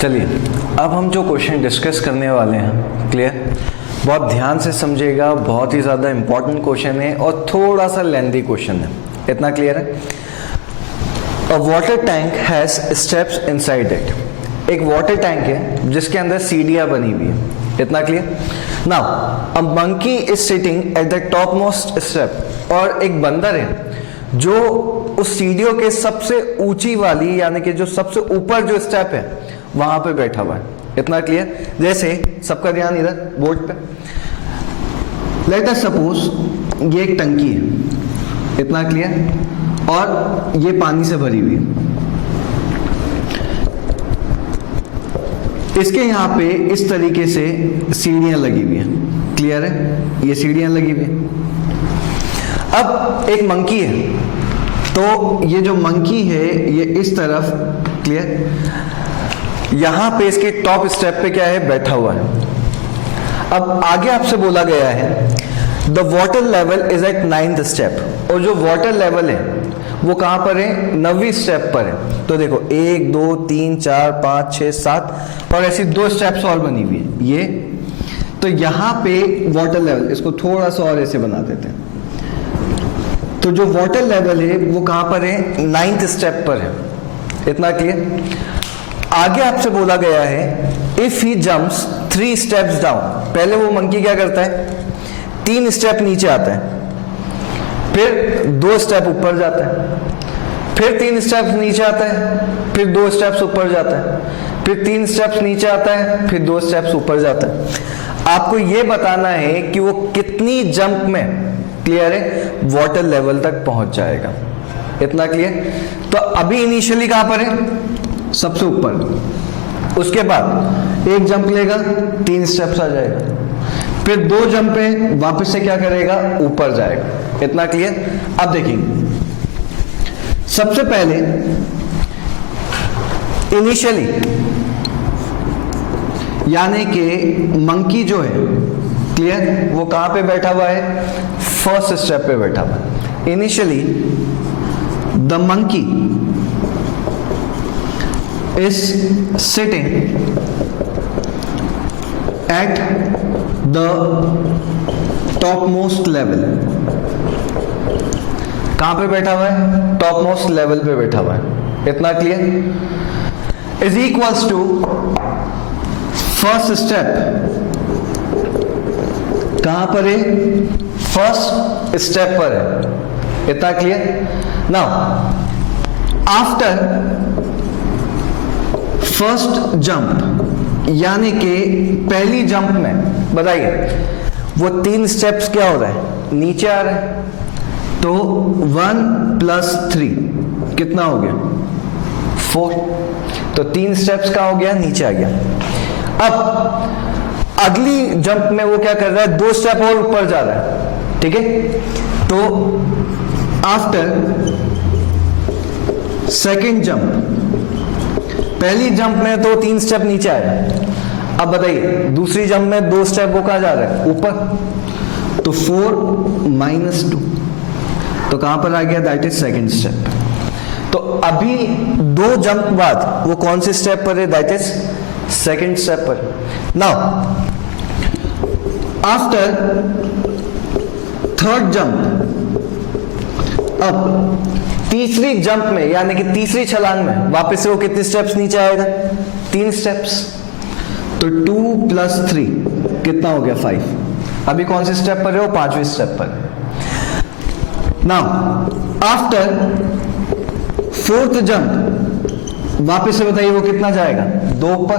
चलिए अब हम जो क्वेश्चन डिस्कस करने वाले हैं, क्लियर, बहुत ध्यान से समझिएगा। बहुत ही ज़्यादा इंपॉर्टेंट क्वेश्चन है और थोड़ा सा लेंथी क्वेश्चन है। इतना क्लियर है? अ water tank has steps inside it. एक वाटर टैंक है जिसके अंदर सीढ़ियाँ बनी हुई है। इतना clear? Now a monkey is sitting at the top most step. और एक बंदर है जो उस सीढ़ियों के सबसे ऊंची वाली यानी कि जो सबसे ऊपर जो स्टेप है वहां पे बैठा हुआ है। इतना क्लियर? जैसे सबका ध्यान इधर बोर्ड पे। लेट अस सपोज ये एक टंकी है। इतना क्लियर? और ये पानी से भरी हुई है। इसके यहाँ पे इस तरीके से सीढ़ियां लगी हुई हैं। क्लियर है? ये सीढ़ियां लगी हुई हैं। अब एक मंकी है, तो ये जो मंकी है ये इस तरफ, क्लियर, यहां पे इसके टॉप स्टेप पे क्या है, बैठा हुआ है। अब आगे आपसे बोला गया है the water level is at 9th step. और जो वाटर लेवल है वो कहां पर है, 9वीं स्टेप पर है। तो देखो 1 2 3 4 5 6 7 और ऐसी 2 स्टेप्स और बनी हुई है ये। तो यहां पे वाटर लेवल, इसको थोड़ा सा और ऐसे बना देते हैं। तो जो वाटर लेवल है वो कहां पर है, 9th स्टेप पर है। इतना क्लियर? आगे आपसे बोला गया है if he jumps 3 steps down. पहले वो मंकी क्या करता है, 3 स्टेप नीचे आता है, फिर 2 स्टेप ऊपर जाता है, फिर 3 स्टेप्स नीचे आता है, फिर 2 स्टेप्स ऊपर जाता है, फिर 3 स्टेप्स नीचे आता है, फिर 2 स्टेप्स ऊपर जाता है। आपको यह बताना है कि वो कितनी जंप में, क्लियर है, वाटर लेवल तक पहुंच जाएगा। इतना क्लियर? तो अभी इनिशियली कहां पर है, सबसे ऊपर। उसके बाद एक जंप लेगा, 3 स्टेप्स आ जाएगा, फिर 2 जंप पे वापस से क्या करेगा, ऊपर जाएगा। इतना क्लियर? अब देखिए सबसे पहले इनिशियली यानी कि मंकी जो है, क्लियर, वो कहां पे बैठा हुआ है, फर्स्ट स्टेप पे बैठा हुआ है। Initially the monkey is sitting at the top most level. कहां पे बैठा हुआ है, टॉप मोस्ट लेवल पे बैठा हुआ है। इतना clear? Is equals to first step कहां पर है, फर्स्ट स्टेप पर है। इतना clear? Now after first jump यानी कि पहली जंप में बताइए वो 3 स्टेप्स क्या हो रहा है, नीचे आ रहा है। तो 1 + 3 कितना हो गया, 4। तो 3 स्टेप्स का हो गया, नीचे आ गया। अब अगली जंप में वो क्या कर रहा है, 2 स्टेप और ऊपर जा रहा है। ठीक है? तो आफ्टर सेकेंड जंप, पहली जंप में तो 3 स्टेप नीचे आया, अब बताइए दूसरी जंप में 2 स्टेप वो कहां जा रहा है, ऊपर। तो 4 - 2 तो कहां पर आ गया, दैट इज सेकेंड स्टेप। तो अभी 2 जंप बाद वो कौन से स्टेप पर है, दैट इज सेकेंड स्टेप पर। नाउ आफ्टर थर्ड जंप, अब तीसरी जंप में यानी कि तीसरी छलांग में वापस से वो कितने स्टेप्स नीचे आएगा, 3 स्टेप्स। तो 2 + 3 कितना हो गया, 5। अभी कौन से स्टेप पर है, वो 5वें स्टेप पर है। नाउ आफ्टर फोर्थ जंप वापस से बताइए वो कितना जाएगा, 2 ऊपर।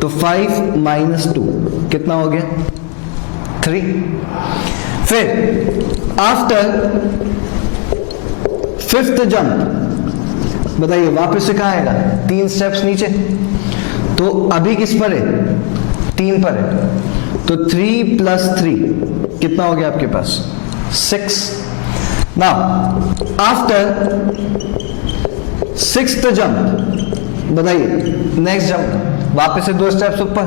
तो 5 - 2 कितना हो गया, 3। फिर आफ्टर फिफ्थ जंप बताइए वापस से कहां आएगा, 3 स्टेप्स नीचे। तो अभी किस पर है, 3 पर है। तो 3 + 3 कितना हो गया आपके पास, 6। नाउ आफ्टर 6th जंप बताइए नेक्स्ट जंप वापस से 2 स्टेप्स ऊपर।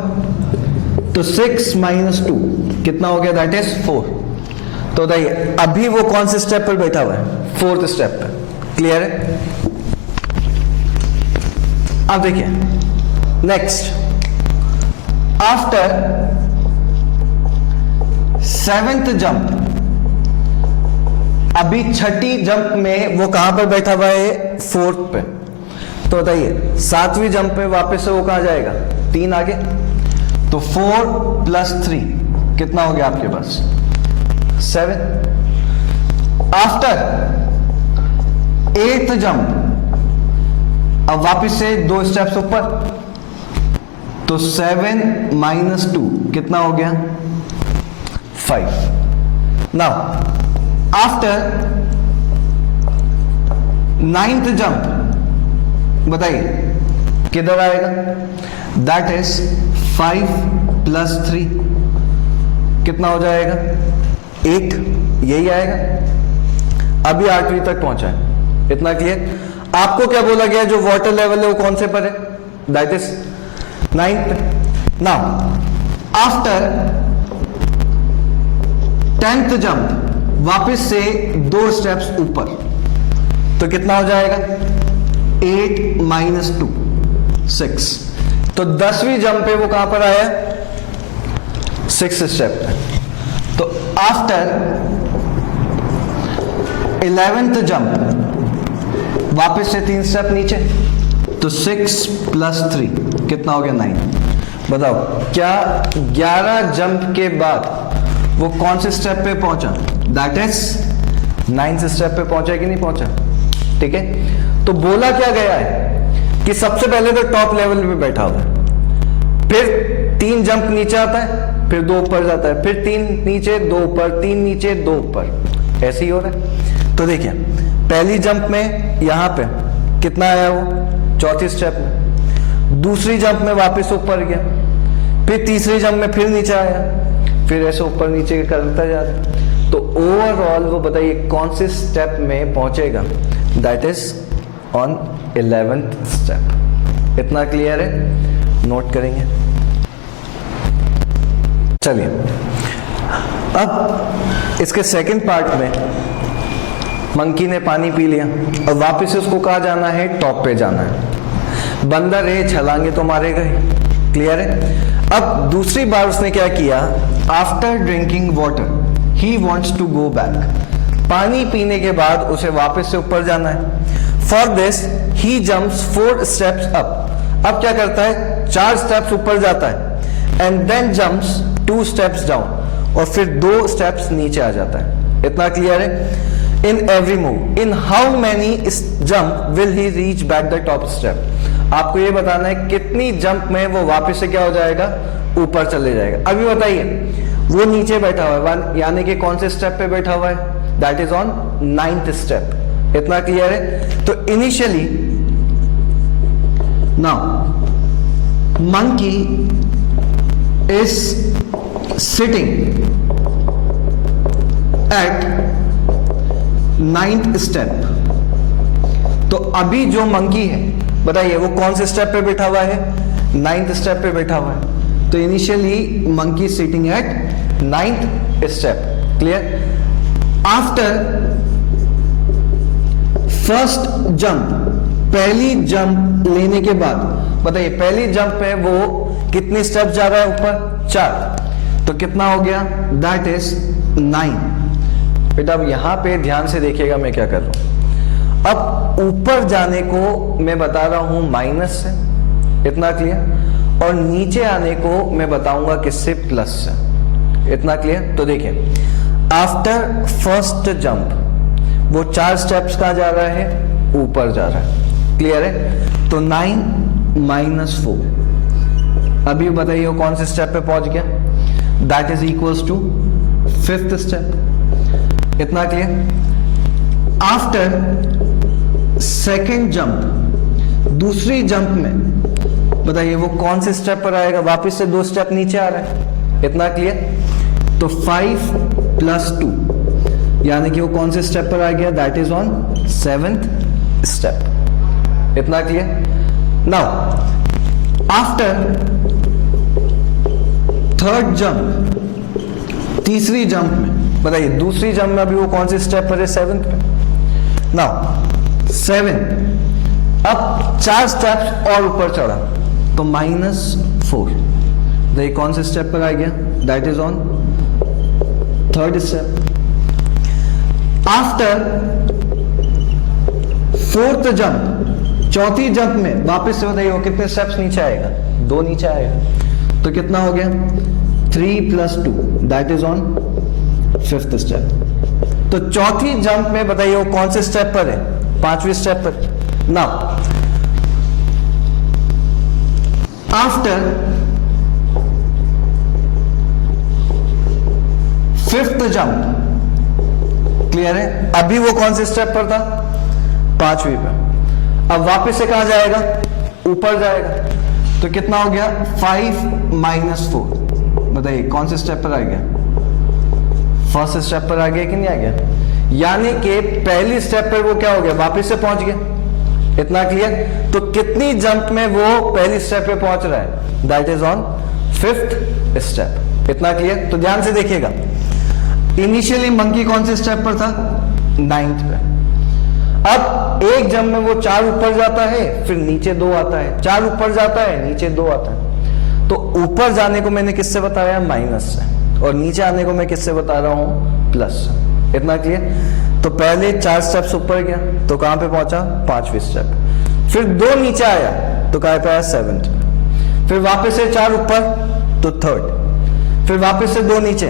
तो 6 - 2 कितना हो गया, दैट इज 4। तो बताइए अभी वो कौन से स्टेप पर बैठा हुआ है, 4th स्टेप पर। क्लियर है? अब देखिए नेक्स्ट, आफ्टर 7th जंप, अभी छठी जंप में वो कहां पर बैठा हुआ है? 4th पे। तो बताइए 7वीं जंप पे वापस से वो कहां जाएगा? 3 आगे, तो 4 + 3 कितना हो गया आपके पास? 7। आफ्टर 8th जंप, अब वापस से 2 स्टेप्स ऊपर, तो 7 - 2 कितना हो गया? 5। नाउ आफ्टर 9th जंप, बताइए किधर आएगा? दैट इज 5 + 3 कितना हो जाएगा? 8, यही आएगा। अभी 8वीं तक पहुंचा है, इतना क्लियर? आपको क्या बोला गया? जो वाटर लेवल है वो कौन से पर है? दैट इज 9th पे। नाउ आफ्टर 10th जंप, वापस से 2 स्टेप्स ऊपर, तो कितना हो जाएगा? 8 - 2 6। तो 10वीं जंप पे वो कहां पर आया? 6th स्टेप पे। तो आफ्टर 11th जंप, वापस से 3 स्टेप नीचे, तो 6 + 3 कितना हो गया? 9। बताओ क्या 11 जंप के बाद वो कौन से स्टेप पे पहुंचा? दैट इज 9th स्टेप पे पहुंचा कि नहीं पहुंचा? ठीक है, तो बोला क्या गया है कि सबसे पहले तो टॉप लेवल पे बैठा हुआ है, फिर 3 जंप नीचे आता है, फिर 2 ऊपर जाता है, फिर 3 नीचे 2 ऊपर, 3 नीचे 2 ऊपर, ऐसे ही हो रहा है। तो देखिए पहली जंप में यहां पे कितना आया? वो 4थी स्टेप में। दूसरी जंप में वापस ऊपर गया, फिर तीसरी जंप में फिर नीचे आया, फिर ऐसे ऊपर नीचे करता जा रहा है। तो ओवरऑल वो बताइए कौन से स्टेप में पहुंचेगा? That is on 11th step. इतना क्लियर है? नोट करेंगे। चलिए अब इसके सेकंड पार्ट में मंकी ने पानी पी लिया और वापस उसको कहाँ जाना है? टॉप पे जाना है। बंदर है, छलांगे तो मारेगा ही। क्लियर है? अब दूसरी बार उसने क्या किया? After drinking water he wants to go back. पानी पीने के बाद उसे वापस से ऊपर जाना है। For this he jumps 4 steps up. अब क्या करता है? 4 स्टेप्स ऊपर जाता है and then jumps 2 steps down, और फिर 2 स्टेप्स नीचे आ जाता है। इतना क्लियर है? In every move, in how many jump will he reach back the top step. आपको ये बताना है कितनी जंप में वो वापस से क्या हो जाएगा? ऊपर चले जाएगा। अभी बताइए वो नीचे बैठा हुआ है, यानी कि कौन से स्टेप पे बैठा हुआ है? That is on 9th step. इतना क्लियर है? तो initially now monkey is sitting at 9th step. तो अभी जो मंकी है बताइए वो कौन से स्टेप पे बैठा हुआ है? 9th स्टेप पे बैठा हुआ है। तो initially monkey sitting at 9th step. Clear? After first jump, पहली जंप लेने के बाद बताइए पहली जंप पे वो कितनी स्टेप जा रहा है ऊपर? 4। तो कितना हो गया? That is 9। बेटा अब यहां पे ध्यान से देखिएगा मैं क्या कर रहा हूं। अब ऊपर जाने को मैं बता रहा हूं माइनस से, इतना क्लियर, और नीचे आने को मैं बताऊंगा किससे? प्लस से। इतना क्लियर? तो देखिए आफ्टर फर्स्ट जंप वो 4 स्टेप्स कहां जा रहा है? ऊपर जा रहा है। क्लियर है? तो 9 - 4। अभी बताइए वो कौन से स्टेप पे पहुंच गया? That is equals to 5th step. इतना क्लियर? आफ्टर सेकेंड जंप, दूसरी जंप में बताइए वो कौन से स्टेप पर आएगा? वापस से 2 स्टेप नीचे आ रहा है। इतना क्लियर? तो 5 + 2 यानी कि वो कौन से स्टेप पर आ गया? That is on 7th step. इतना clear? Now after third jump, तीसरी जंप में बताइए दूसरी जंप में अभी वो कौन से स्टेप पर है? 7th पे। नाउ 7, अब 4 स्टेप्स और ऊपर चढ़ा, तो -4, तो ये कौन से स्टेप पर आ गया? That is on third step. After fourth jump, चौथी जंप में वापस से बताइए वो कितने स्टेप्स नीचे आएगा? 2 नीचे आएगा। तो कितना हो गया? 3 + 2, that is on fifth step. तो चौथी जंप में बताइए वो कौन से स्टेप पर है? 5वीं स्टेप पर। Now after fifth jump, clear है? अभी वो कौन से स्टेप पर था? 5वीं पर। अब वापस से कहां जाएगा? ऊपर जाएगा। तो कितना हो गया? 5 - 4, बताइए कौन से स्टेप पर आ गया? फर्स्ट स्टेप पर आ गया कि नहीं आ गया? यानी कि पहली स्टेप पर वो क्या हो गया? वापस से पहुंच गया। इतना क्लियर? तो कितनी जंप में वो पहली स्टेप पे पहुंच रहा है? That is on fifth step. इतना क्लियर? तो ध्यान से देखिएगा, इनिशियली मंकी कौन से स्टेप पर था? 9th पे। अब एक जंप में वो 4 ऊपर जाता है, फिर नीचे 2 आता है, 4 ऊपर जाता है, नीचे 2 आता है। तो ऊपर जाने को मैंने किससे बताया? माइनस से, और नीचे आने को मैं किससे बता रहा हूं? प्लस से। इतना क्लियर? तो पहले 4 स्टेप्स ऊपर गया तो कहां पे पहुंचा? 5वीं स्टेप। फिर 2 नीचे आया तो कहां पे आया? 7th पे। फिर वापस से 4 ऊपर तो 3rd, फिर वापस से 2 नीचे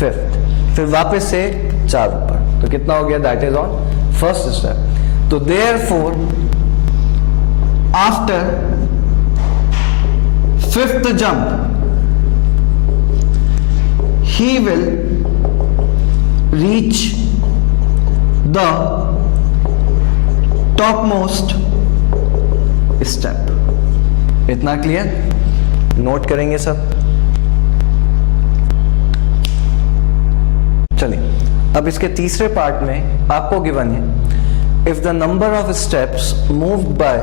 5th, फिर वापस से 4 ऊपर। तो कितना हो गया? That is on first step. तो therefore after fifth jump he will reach the topmost step। इतना क्लियर? नोट करेंगे सब। चलिए अब इसके तीसरे पार्ट में आपको गिवन है, if the number of steps moved by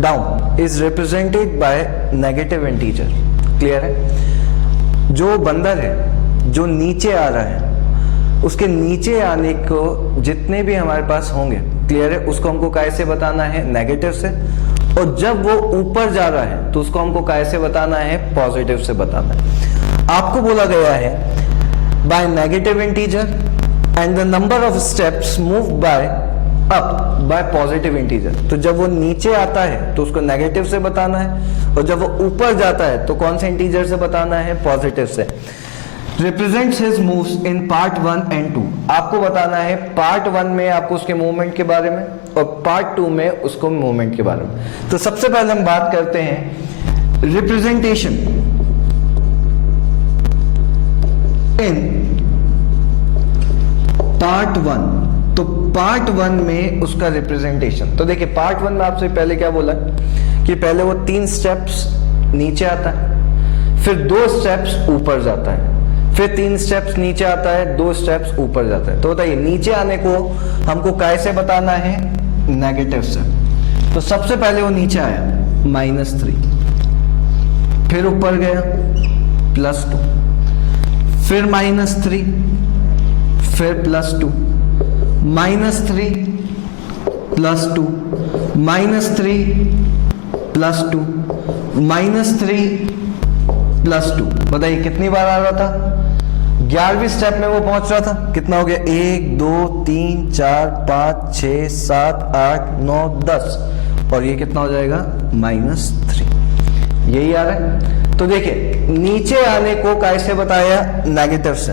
down is represented by negative integer. Clear है? जो बंदर है जो नीचे आ रहा है, उसके नीचे आने को जितने भी हमारे पास होंगे, क्लियर है, उसको हमको कैसे बताना है? नेगेटिव से। और जब वो ऊपर जा रहा है तो उसको हमको कैसे बताना है? पॉजिटिव से बताना है। आपको बोला गया है by negative integer and the number of steps move by up by positive integer. तो जब वो नीचे आता है तो उसको नेगेटिव से बताना है, और जब वो ऊपर जाता है तो कौन से इंटीजर से बताना है? पॉजिटिव से। Represents his moves in part 1 and 2। आपको बताना है पार्ट 1 में आपको उसके मूवमेंट के बारे में, और पार्ट 2 में उसको मूवमेंट के बारे में। तो सबसे पहले हम बात करते हैं रिप्रेजेंटेशन इन पार्ट 1। तो पार्ट 1 में उसका रिप्रेजेंटेशन, तो देखिए पार्ट 1 में आपसे पहले क्या बोला कि पहले वो 3 स्टेप्स नीचे आता है, फिर 2 स्टेप्स ऊपर जाता है, फिर 3 स्टेप्स नीचे आता है, 2 स्टेप्स ऊपर जाता है। तो बताइए नीचे आने को हमको कैसे बताना है? नेगेटिव से। तो सबसे पहले वो नीचे आया -3, फिर ऊपर गया +2, फिर -3, फिर +2, -3 +2, -3 +2, -3 +2। बताइए कितनी बार आ रहा था? 11वीं स्टेप में वो पहुंच रहा था। कितना हो गया? 1 2 3 4 5 6 7 8 9 10, और ये कितना हो जाएगा? -3। यही आ रहा है। तो देखिए नीचे आने को कैसे बताया? नेगेटिव से,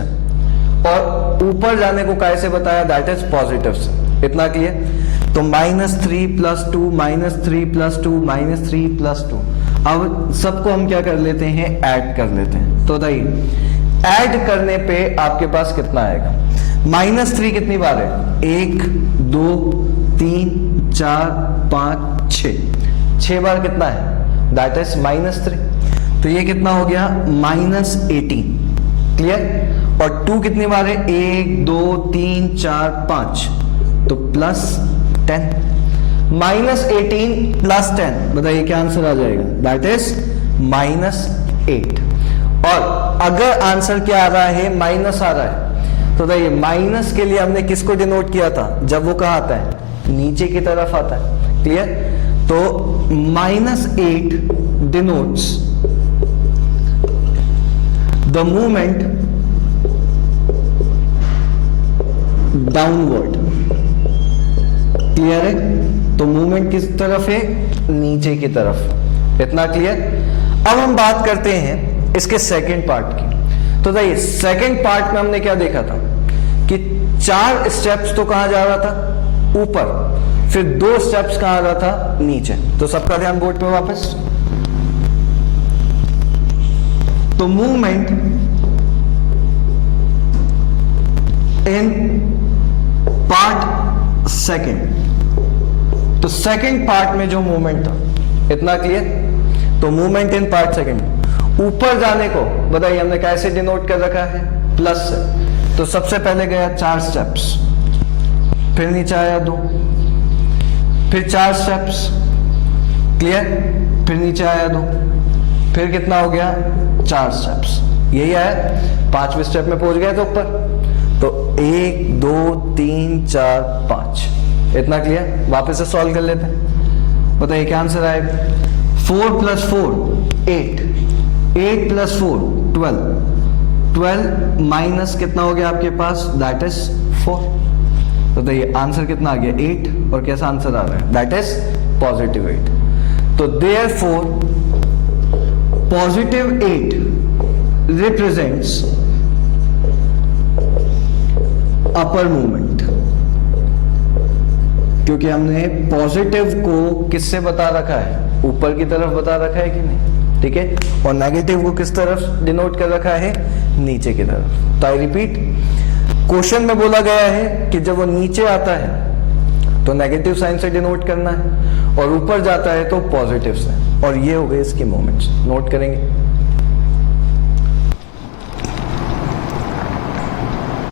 और ऊपर जाने को कैसे बताया? दैट इज पॉजिटिव से। इतना क्लियर? तो -3 + 2 -3 + 2 -3 + 2। अब सबको हम क्या कर लेते हैं? ऐड कर लेते हैं। तो बताइए ऐड करने पे आपके पास कितना आएगा? -3 कितनी बार है? 1 2 3 4 5 6 बार कितना है? That is -3। तो ये कितना हो गया? -18। क्लियर? और 2 कितनी बार है? 1 2 3 4 5, तो +10। -18 + 10, बताइए क्या आंसर आ जाएगा? That is -8। और अगर आंसर क्या आ रहा है? माइनस आ रहा है, तो बताइए माइनस के लिए हमने किसको डिनोट किया था? जब वो कहाँ आता है? नीचे की तरफ आता है। क्लियर? तो -8 denotes the movement downward. Clear है? तो मूवमेंट किस तरफ है? नीचे की तरफ। इतना क्लियर? अब हम बात करते हैं इसके सेकंड पार्ट की। तो देखिए सेकंड पार्ट में हमने क्या देखा था कि 4 स्टेप्स तो कहां जा रहा था? ऊपर। फिर 2 स्टेप्स कहां आ रहा था? नीचे। तो सबका ध्यान बोर्ड पे वापस। तो मूवमेंट इन पार्ट सेकंड। तो सेकंड पार्ट में जो मूवमेंट था, इतना क्लियर? तो मूवमेंट इन पार्ट सेकंड, ऊपर जाने को बताइए हमने कैसे डिनोट कर रखा है? प्लस से। तो सबसे पहले गया 4 स्टेप्स, फिर नीचे आया 2, फिर 4 स्टेप्स, क्लियर? फिर नीचे आया 2, फिर कितना हो गया? 4 स्टेप्स। यही आया, 5वें स्टेप में पहुंच गए तो ऊपर। तो 1 2 3 4 5, इतना क्लियर? वापस से सॉल्व कर लेते हैं। बताइए क्या आंसर आएगा? 4 + 4 8, 8 + 4 12, 12 माइनस कितना हो गया आपके पास? That is 4। तो देखिए आंसर कितना आ गया? 8। और कैसा आंसर आ रहा है? That is +8। तो देयरफॉर +8 रिप्रेजेंट्स अपर मूवमेंट, क्योंकि हमने पॉजिटिव को किससे बता रखा है? ऊपर की तरफ बता रखा है कि नहीं? ठीक है। और नेगेटिव को किस तरफ डिनोट कर रखा है? नीचे की तरफ। तो आई रिपीट, क्वेश्चन में बोला गया है कि जब वो नीचे आता है तो नेगेटिव साइन से डिनोट करना है, और ऊपर जाता है तो पॉजिटिव से। और ये हो गए इसकी मूवमेंट्स। नोट करेंगे।